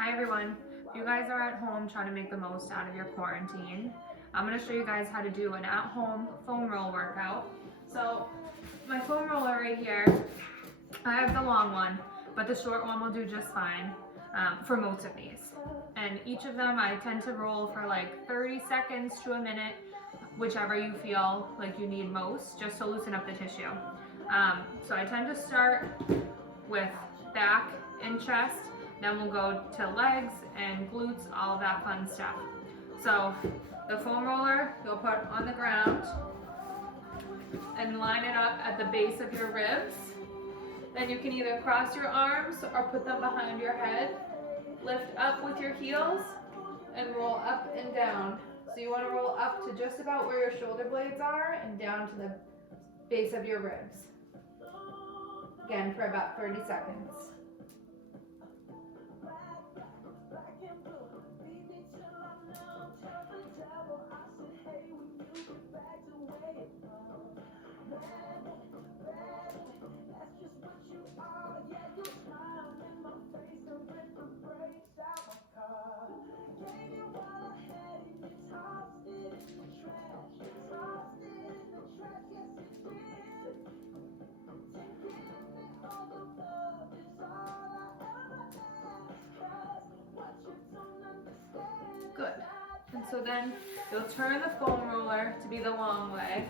Hi everyone. If you guys are at home trying to make the most out of your quarantine, I'm going to show you guys how to do an at-home foam roll workout. So my foam roller right here, I have the long one, but the short one will do just fine for most of these. And each of them I tend to roll for like 30 seconds to a minute, whichever you feel like you need most, just to loosen up the tissue. So I tend to start with back and chest, then we'll go to legs and glutes, all of that fun stuff. So the foam roller you'll put on the ground and line it up at the base of your ribs. Then you can either cross your arms or put them behind your head. Lift up with your heels and roll up and down. So you want to roll up to just about where your shoulder blades are and down to the base of your ribs. Again, for about 30 seconds. Good. And so then you'll turn the foam roller to be the long way.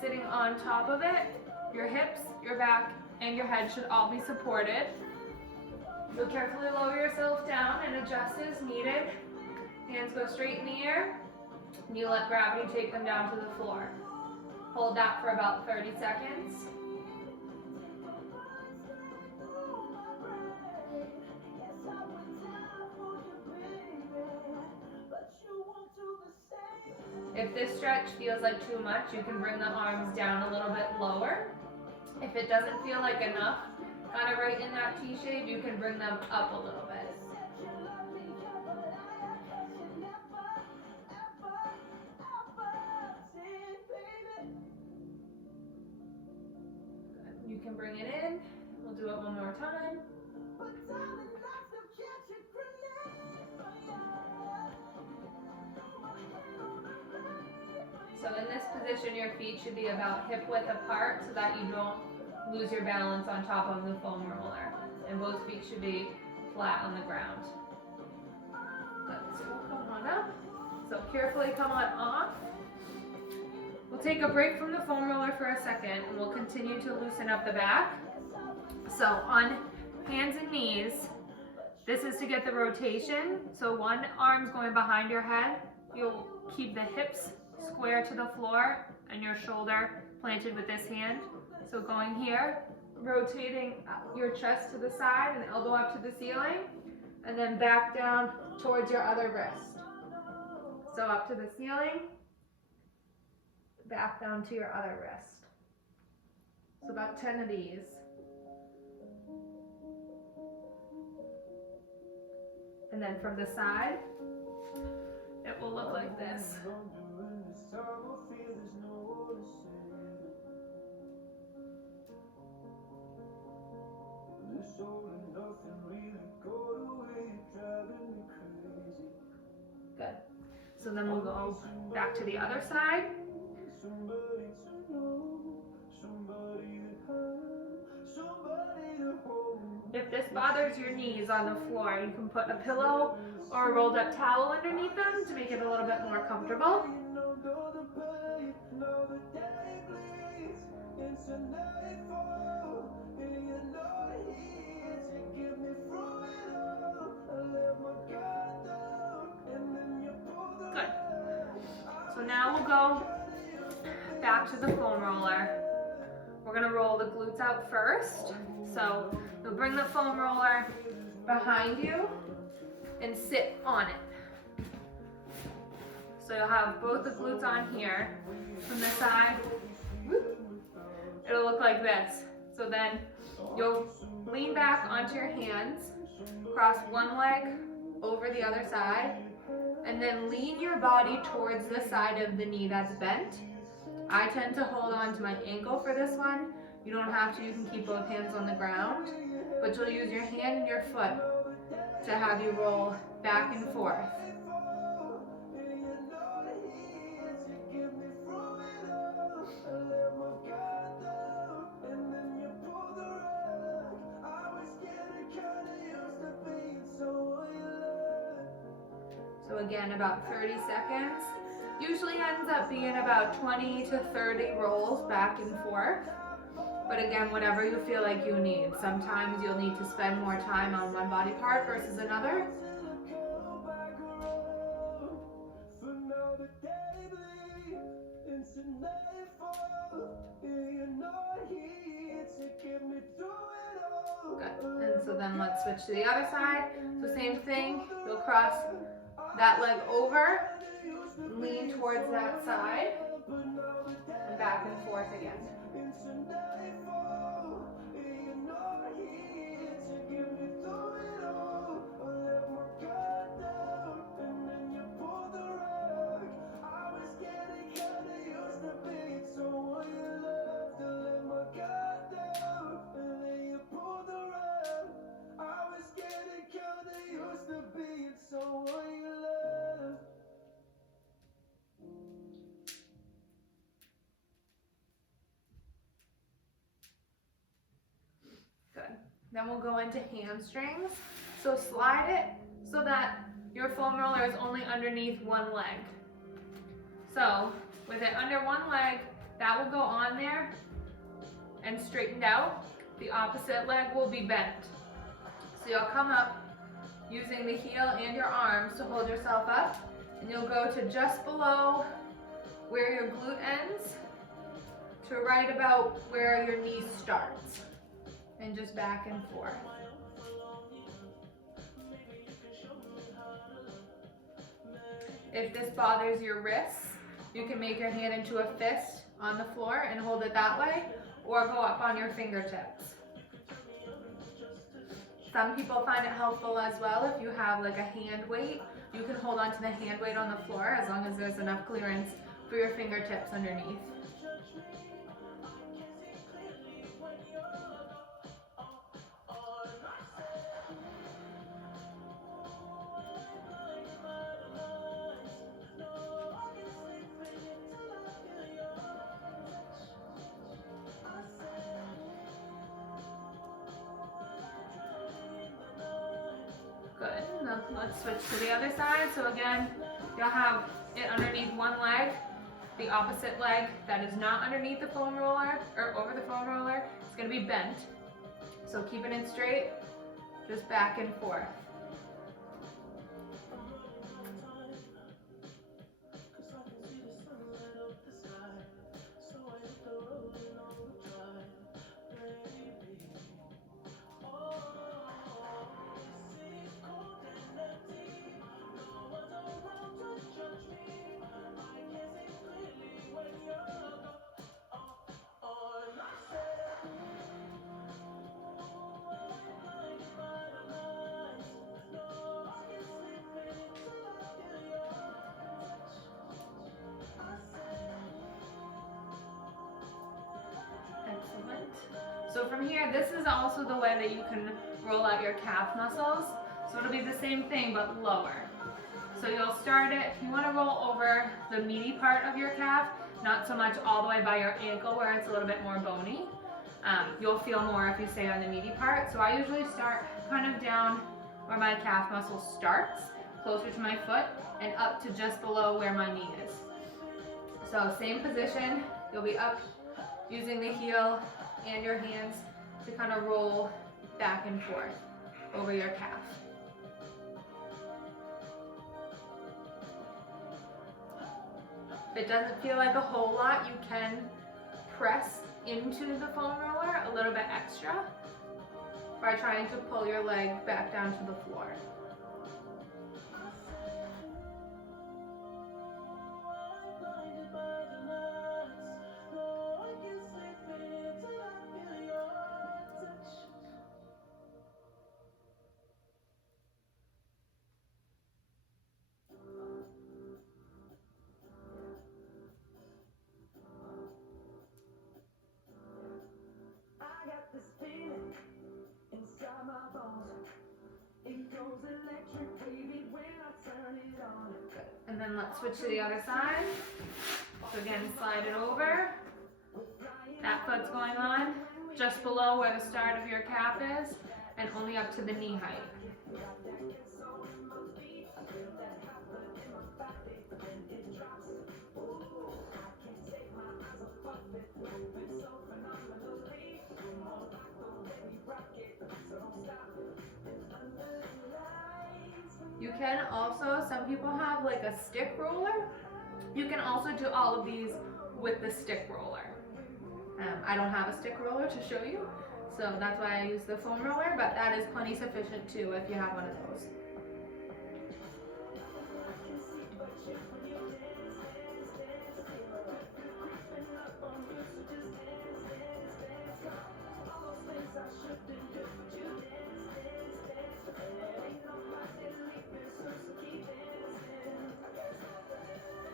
Sitting on top of it, your hips, your back, and your head should all be supported. You'll carefully lower yourself down and adjust as needed. Hands go straight in the air, and you let gravity take them down to the floor. Hold that for about 30 seconds. If this stretch feels like too much, you can bring the arms down a little bit lower. If it doesn't feel like enough, kind of right in that T shape, you can bring them up a little bit. Good. You can bring it in. We'll do it one more time. So in this position, your feet should be about hip width apart so that you don't lose your balance on top of the foam roller. And both feet should be flat on the ground. Good. So we'll come on up. So carefully come on off. We'll take a break from the foam roller for a second and we'll continue to loosen up the back. So on hands and knees, this is to get the rotation. So one arm's going behind your head. You'll keep the hips square to the floor and your shoulder planted with this hand. So going here, rotating your chest to the side and elbow up to the ceiling, and then back down towards your other wrist. So up to the ceiling, back down to your other wrist. So about 10 of these. And then from the side, it will look like this. Good. So then we'll go back to the other side. If this bothers your knees on the floor, you can put a pillow or a rolled up towel underneath them to make it a little bit more comfortable. Good. So now we'll go back to the foam roller. We're going to roll the glutes out first. So you'll bring the foam roller behind you and sit on it. So you'll have both the glutes on here. From the side, it'll look like this. So then you'll lean back onto your hands, cross one leg over the other side, and then lean your body towards the side of the knee that's bent. I tend to hold on to my ankle for this one. You don't have to, you can keep both hands on the ground, but you'll use your hand and your foot to have you roll back and forth. So again, about 30 seconds. Usually ends up being about 20 to 30 rolls back and forth. But again, whatever you feel like you need. Sometimes you'll need to spend more time on one body part versus another. Good. And so then let's switch to the other side. So same thing, you'll cross that leg over, lean towards that side, and back and forth again. Good. Then we'll go into hamstrings. So slide it so that your foam roller is only underneath one leg. So with it under one leg, that will go on there and straightened out. The opposite leg will be bent. So you'll come up using the heel and your arms to hold yourself up, and you'll go to just below where your glute ends to right about where your knee starts, and just back and forth. If this bothers your wrists, you can make your hand into a fist on the floor and hold it that way, or go up on your fingertips. Some people find it helpful as well if you have like a hand weight. You can hold onto the hand weight on the floor as long as there's enough clearance for your fingertips underneath. Good. Now let's switch to the other side. So again, you'll have it underneath one leg. The opposite leg that is not underneath the foam roller or over the foam roller is going to be bent. So keeping it straight, just back and forth. Excellent. So from here, this is also the way that you can roll out your calf muscles. So it'll be the same thing, but lower. So you'll start it, you want to roll over the meaty part of your calf, not so much all the way by your ankle where it's a little bit more bony. You'll feel more if you stay on the meaty part. So I usually start kind of down where my calf muscle starts, closer to my foot, and up to just below where my knee is. So same position, you'll be up using the heel and your hands to kind of roll back and forth over your calf. If it doesn't feel like a whole lot, you can press into the foam roller a little bit extra by trying to pull your leg back down to the floor. Good. And then let's switch to the other side. So again, slide it over. That foot's going on just below where the start of your calf is and only up to the knee height. You can also, some people have like a stick roller. You can also do all of these with the stick roller. I don't have a stick roller to show you, so that's why I use the foam roller, but that is plenty sufficient too if you have one of those.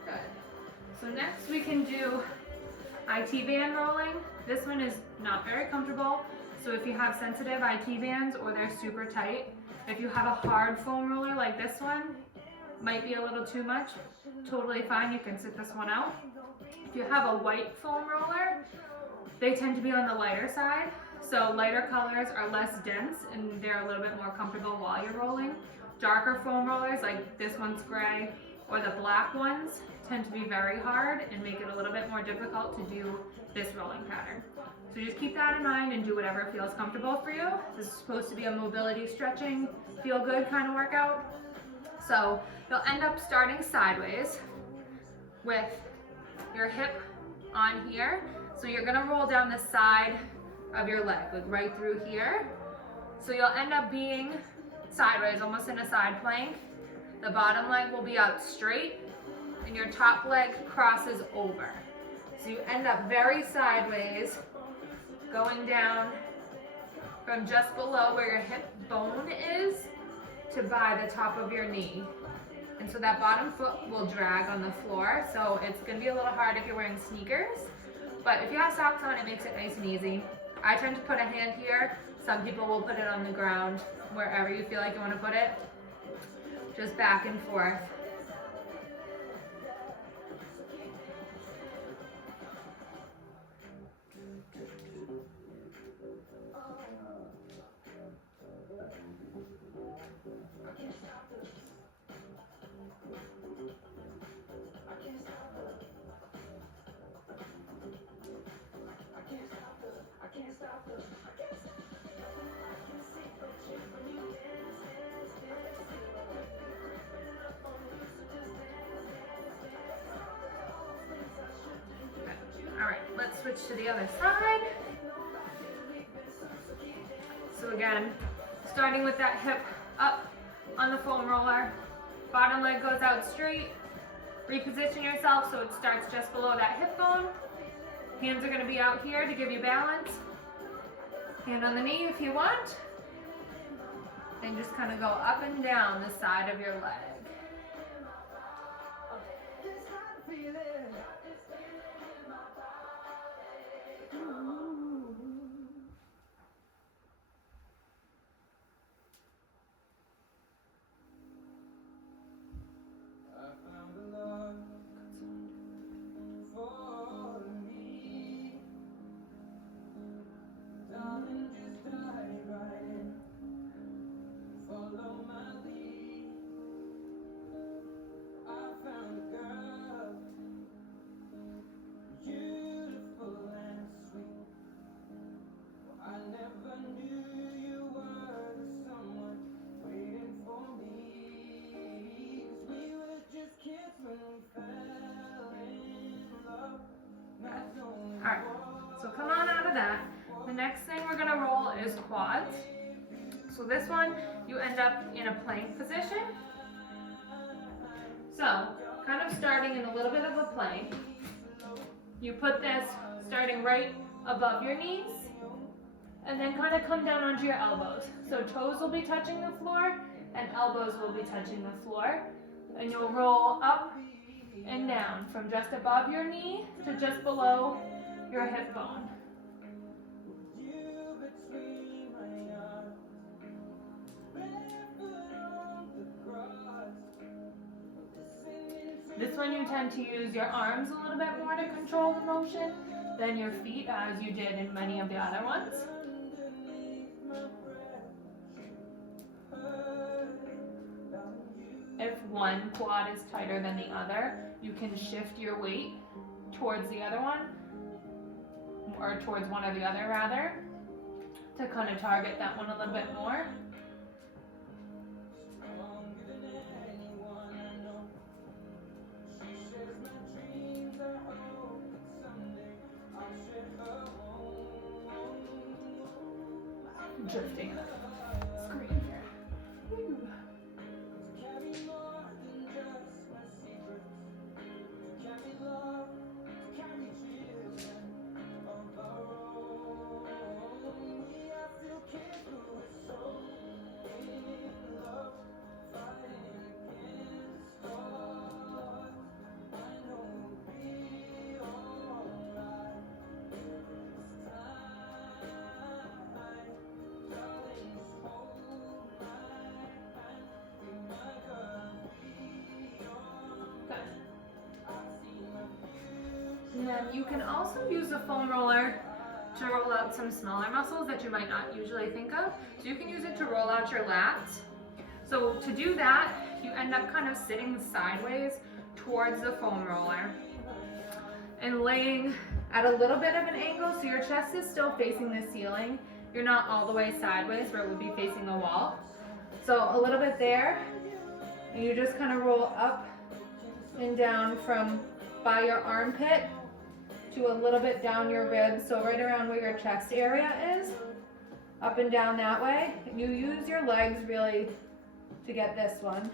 Good. So next we can do IT band rolling. This one is not very comfortable, so if you have sensitive IT bands or they're super tight, if you have a hard foam roller like this one, might be a little too much, totally fine, you can sit this one out. If you have a white foam roller, they tend to be on the lighter side, so lighter colors are less dense and they're a little bit more comfortable while you're rolling. Darker foam rollers, like this one's gray, or the black ones, tend to be very hard and make it a little bit more difficult to do this rolling pattern. So just keep that in mind and do whatever feels comfortable for you. This is supposed to be a mobility, stretching, feel good kind of workout. So you'll end up starting sideways with your hip on here. So you're gonna roll down the side of your leg, like right through here. So you'll end up being sideways, almost in a side plank. The bottom leg will be out straight and your top leg crosses over. So you end up very sideways, going down from just below where your hip bone is to by the top of your knee. And so that bottom foot will drag on the floor, so it's gonna be a little hard if you're wearing sneakers, but if you have socks on, it makes it nice and easy. I tend to put a hand here. Some people will put it on the ground, wherever you feel like you wanna put it. Just back and forth. Let's switch to the other side. So again, starting with that hip up on the foam roller, bottom leg goes out straight, reposition yourself so it starts just below that hip bone. Hands are gonna be out here to give you balance. Hand on the knee if you want. And just kind of go up and down the side of your leg. Alright, so come on out of that. The next thing we're going to roll is quads. So this one, you end up in a plank position. So, kind of starting in a little bit of a plank. You put this starting right above your knees, and then kind of come down onto your elbows. So toes will be touching the floor, and elbows will be touching the floor. And you'll roll up and down from just above your knee to just below your hip bone. This one you tend to use your arms a little bit more to control the motion than your feet, as you did in many of the other ones. If one quad is tighter than the other, you can shift your weight towards the other one, or towards one or the other rather, to kind of target that one a little bit more. Drifting screen here. Woo. And then you can also use a foam roller to roll out some smaller muscles that you might not usually think of. So you can use it to roll out your lats. So to do that, you end up kind of sitting sideways towards the foam roller and laying at a little bit of an angle, so your chest is still facing the ceiling. You're not all the way sideways where it would be facing the wall. So a little bit there, and you just kind of roll up and down from by your armpit to a little bit down your ribs, so right around where your chest area is, up and down that way. And you use your legs really to get this one.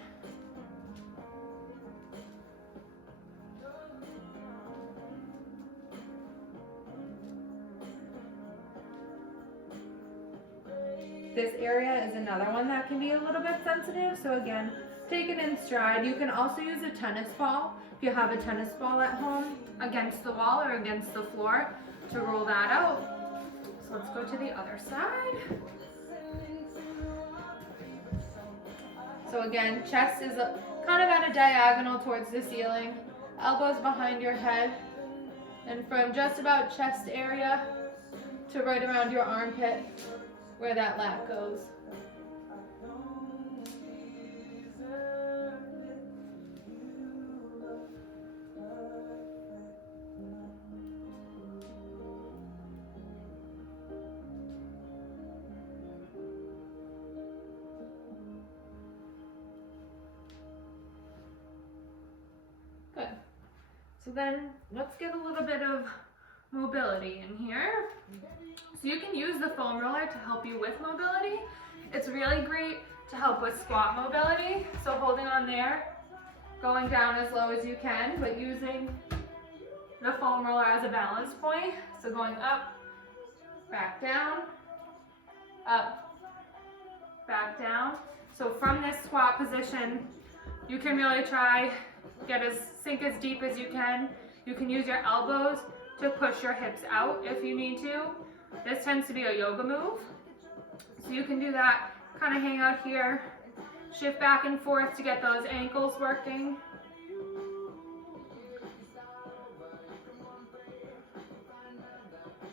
This area is another one that can be a little bit sensitive, so again, take it in stride. You can also use a tennis ball, if you have a tennis ball at home, against the wall or against the floor to roll that out. So let's go to the other side. So again, chest is kind of at a diagonal towards the ceiling, elbows behind your head, and from just about chest area to right around your armpit where that lat goes. Good. So then let's get a little bit of mobility in here. So you can use the foam roller to help you with mobility. It's really great to help with squat mobility. So holding on there, going down as low as you can, but using the foam roller as a balance point. So going up, back down, up, back down. So from this squat position, you can really try sink as deep as you can. You can use your elbows to push your hips out if you need to. This tends to be a yoga move. So you can do that, kind of hang out here, shift back and forth to get those ankles working.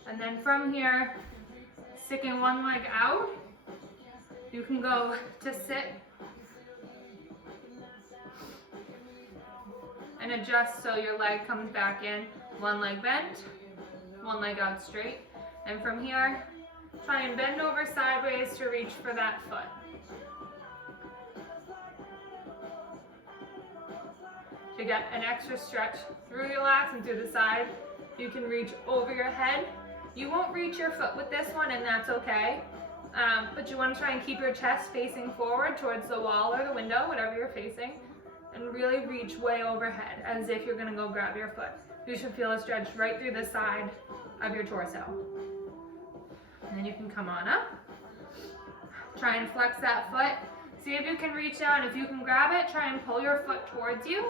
And then from here, sticking one leg out, you can go to sit and adjust so your leg comes back in, one leg bent, one leg out straight. And from here, try and bend over sideways to reach for that foot. To get an extra stretch through your lats and through the side, you can reach over your head. You won't reach your foot with this one, and that's okay. But you want to try and keep your chest facing forward towards the wall or the window, whatever you're facing, and really reach way overhead as if you're going to go grab your foot. You should feel a stretch right through the side of your torso. And then you can come on up. Try and flex that foot. See if you can reach down. If you can grab it, try and pull your foot towards you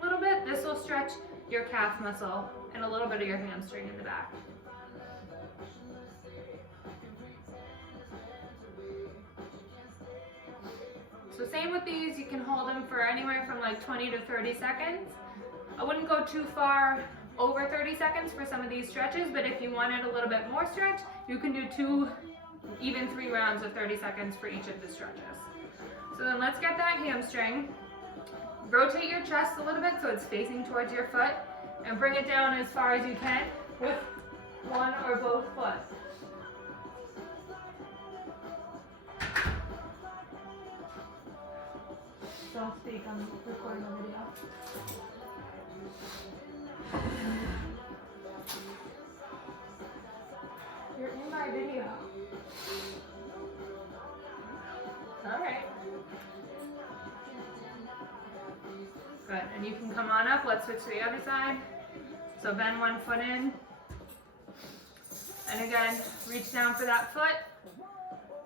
a little bit. This will stretch your calf muscle and a little bit of your hamstring in the back. So same with these, you can hold them for anywhere from like 20 to 30 seconds. I wouldn't go too far over 30 seconds for some of these stretches, but if you wanted a little bit more stretch, you can do 2, even 3 rounds of 30 seconds for each of the stretches. So then let's get that hamstring. Rotate your chest a little bit so it's facing towards your foot, and bring it down as far as you can with one or both foot. Don't speak, I'm recording a video. You're in my video. Alright. Good, and you can come on up. Let's switch to the other side. So bend one foot in. And again, reach down for that foot.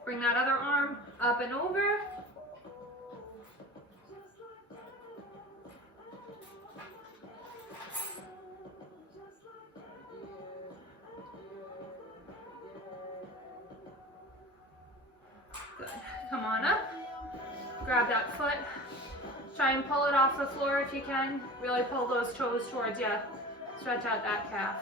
Bring that other arm up and over. Good. Come on up. Grab that foot. Try and pull it off the floor if you can. Really pull those toes towards you. Stretch out that calf.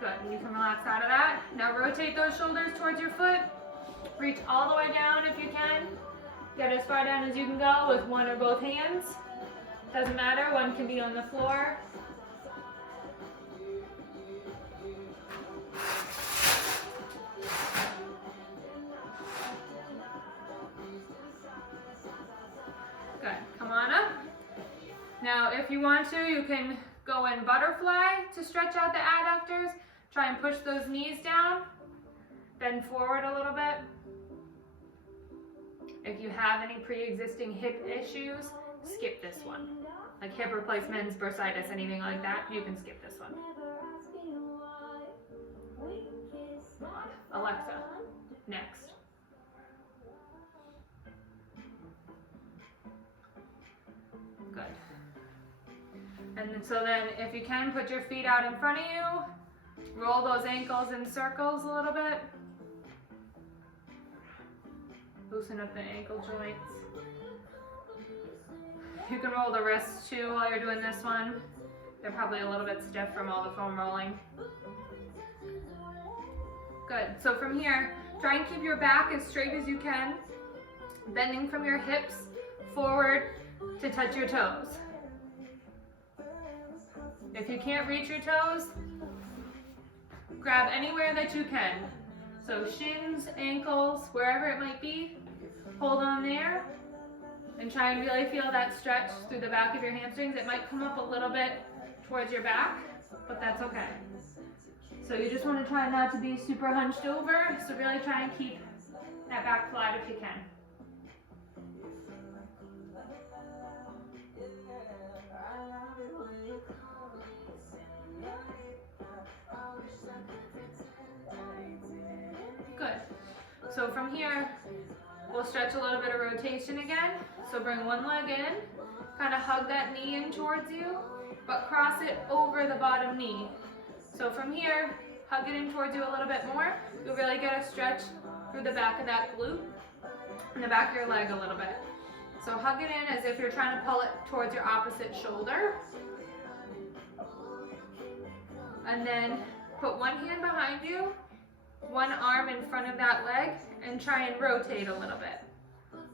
Good, and you can relax out of that. Now rotate those shoulders towards your foot. Reach all the way down if you can. Get as far down as you can go with one or both hands. Doesn't matter, one can be on the floor. Good, come on up. Now if you want to, you can go in butterfly to stretch out the adductors. Try and push those knees down. Bend forward a little bit. If you have any pre-existing hip issues, skip this one. Like hip replacements, bursitis, anything like that, you can skip this one. Alexa, next. Good. And so then if you can, put your feet out in front of you. Roll those ankles in circles a little bit. Loosen up the ankle joints. You can roll the wrists too while you're doing this one. They're probably a little bit stiff from all the foam rolling. Good, so from here, try and keep your back as straight as you can, bending from your hips forward to touch your toes. If you can't reach your toes, grab anywhere that you can. So shins, ankles, wherever it might be, hold on there and try and really feel that stretch through the back of your hamstrings. It might come up a little bit towards your back, but that's okay. So you just want to try not to be super hunched over, so really try and keep that back flat if you can. Good. So from here, we'll stretch a little bit of rotation again. So bring one leg in, kind of hug that knee in towards you, but cross it over the bottom knee. So from here, hug it in towards you a little bit more. You'll really get a stretch through the back of that glute and the back of your leg a little bit. So hug it in as if you're trying to pull it towards your opposite shoulder. And then put one hand behind you, one arm in front of that leg, and try and rotate a little bit.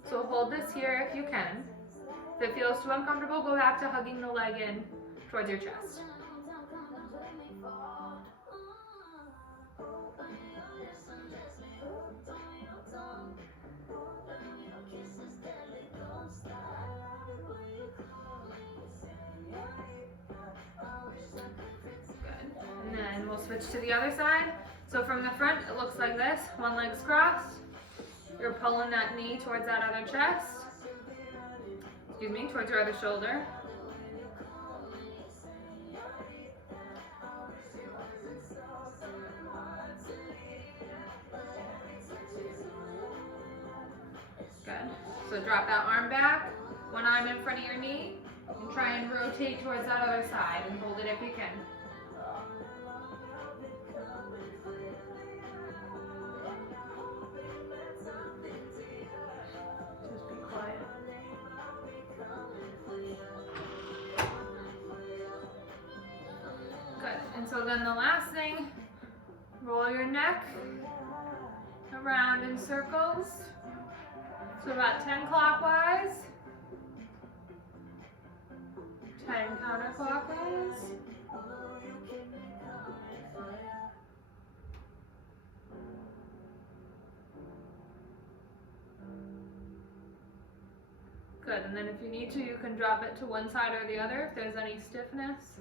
So hold this here if you can. If it feels too uncomfortable, go back to hugging the leg in towards your chest. Good. And then we'll switch to the other side. So from the front, it looks like this. One leg's crossed. You're pulling that knee towards that other chest. Excuse me, towards your other shoulder. Good. So drop that arm back, one arm in front of your knee, and try and rotate towards that other side and hold it if you can. So then the last thing, roll your neck around in circles. So about 10 clockwise, 10 counterclockwise. Good, and then if you need to, you can drop it to one side or the other if there's any stiffness.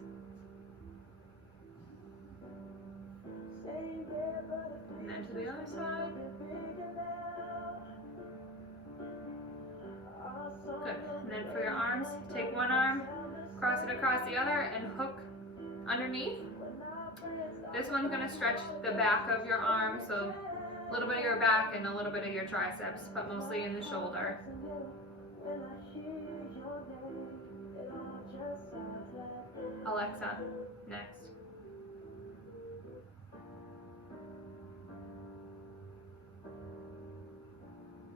And then to the other side. Good, and then for your arms, take one arm, cross it across the other, and hook underneath. This one's gonna stretch the back of your arm, so a little bit of your back and a little bit of your triceps, but mostly in the shoulder. Alexa, next.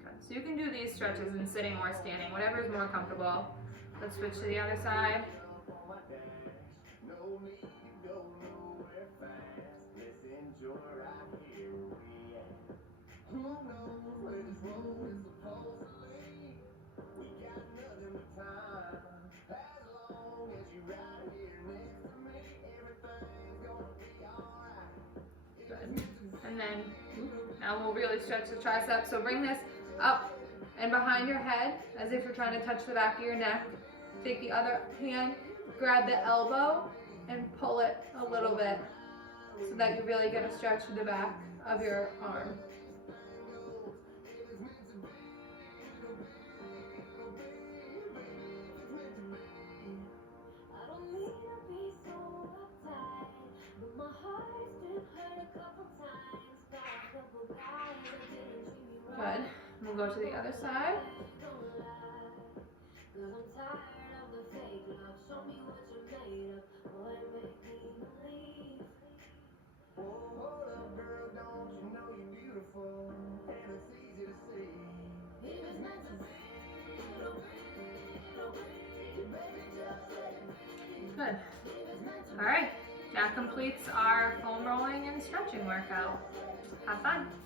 Good. So you can do these stretches in sitting or standing, whatever is more comfortable. Let's switch to the other side. Good. And then now we'll really stretch the triceps. So bring this up and behind your head as if you're trying to touch the back of your neck. Take the other hand, grab the elbow, and pull it a little bit so that you really get a stretch to the back of your arm. Good. We'll go to the other side. Good. All right. That completes our foam rolling and stretching workout. Have fun.